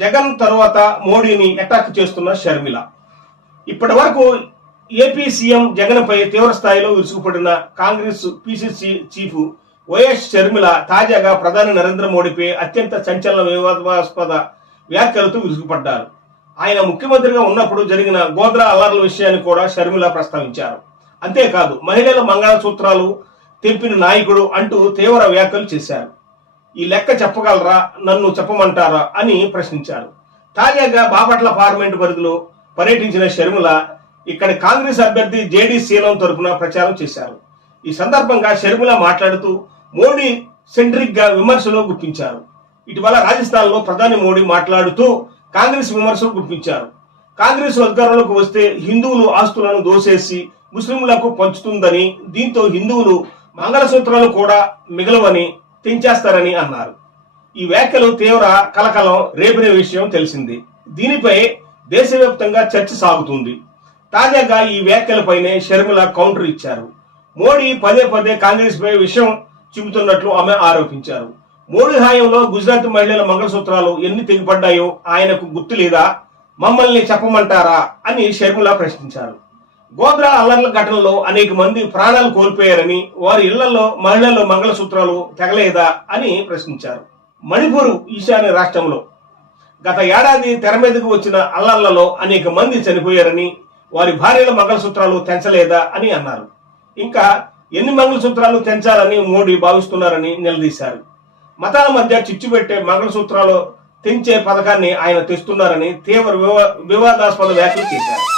జగన్ తరువాత మోడీని అటాక్ చేస్తున్న షర్మిల. ఇప్పటి వరకు ఏపీ సీఎం జగన్ పై తీవ్ర స్థాయిలో విరుచుకుపడిన Congress PCC chief YS Sharmila తాజాగా ప్రధాని నరేంద్ర మోడీపై అత్యంత సంచలన వివాదాస్పద వ్యాఖ్యలతో విరుచుకుపడ్డారు. ఆయన ముఖ్యమంత్రిగా ఉన్నప్పుడు జరిగిన గోద్రా అల్లర్ల విషయాన్ని కూడా షర్మిల ప్రస్తావించారు. అంతేకాదు మహిళల మంగళసూత్రాలు తెంపిన నాయకుడు అంటూ తీవ్ర వ్యాఖ్యలు చేశారు. ఈ లెక్క చెప్పగలరా? నన్ను చెప్పమంటారా? అని ప్రశ్నించారు. తాజాగా బాపట్ల పార్లమెంటు పరిధిలో పర్యటించిన షర్మిల ఇక్కడ కాంగ్రెస్ అభ్యర్థి జేడీ సీలం తరపున ప్రచారం చేశారు. ఈ సందర్భంగా షర్మిల మాట్లాడుతూ మోడీ సెంట్రిక్గా విమర్శలు గుప్పించారు. ఇటీవల రాజస్థాన్లో ప్రధాని మోడీ మాట్లాడుతూ కాంగ్రెస్ విమర్శలు గుప్పించారు. కాంగ్రెస్ అధికారంలోకి వస్తే హిందువులు ఆస్తులను దోసేసి ముస్లింలకు పంచుతుందని దీంతో హిందువులు మంగళసూత్రాలు కూడా మిగలవని తెంచేస్తారని అన్నారు. ఈ వ్యాఖ్యలు తీవ్ర కలకలం రేపిన విషయం తెలిసింది. దీనిపై దేశవ్యాప్తంగా చర్చ సాగుతుంది. తాజాగా ఈ వ్యాఖ్యలపైనే షర్మిల కౌంటర్ ఇచ్చారు. మోడీ పదే పదే కాంగ్రెస్ పై విషయం చెబుతున్నట్లు ఆమె ఆరోపించారు. మోడీ హాయంలో గుజరాత్ మహిళల మంగళసూత్రాలు ఎన్ని తెగిపడ్డాయో ఆయనకు గుర్తు లేదా? మమ్మల్ని చెప్పమంటారా? అని షర్మిల ప్రశ్నించారు. గోద్రా అల్లర్ల ఘటనలో అనేక మంది ప్రాణాలు కోల్పోయారని వారి ఇళ్ళలో మహిళల మంగళసూత్రాలు తెగలేదా అని ప్రశ్నించారు. మణిపూర్ ఈశాన్య రాష్ట్రంలో గత ఏడాది తెర మీదకు వచ్చిన అల్లర్లలో అనేక మంది చనిపోయారని వారి భార్యల మంగళసూత్రాలు తెంచలేదా అని అన్నారు. ఇంకా ఎన్ని మంగళసూత్రాలు తెంచాలని మోడీ భావిస్తున్నారని నిలదీశారు. మతాల మధ్య చిచ్చు పెట్టే మంగళసూత్రాలు తెంచే పథకాన్ని ఆయన తెస్తున్నారని తీవ్ర వివా- వివాదాస్పద వ్యాఖ్యలు చేశారు.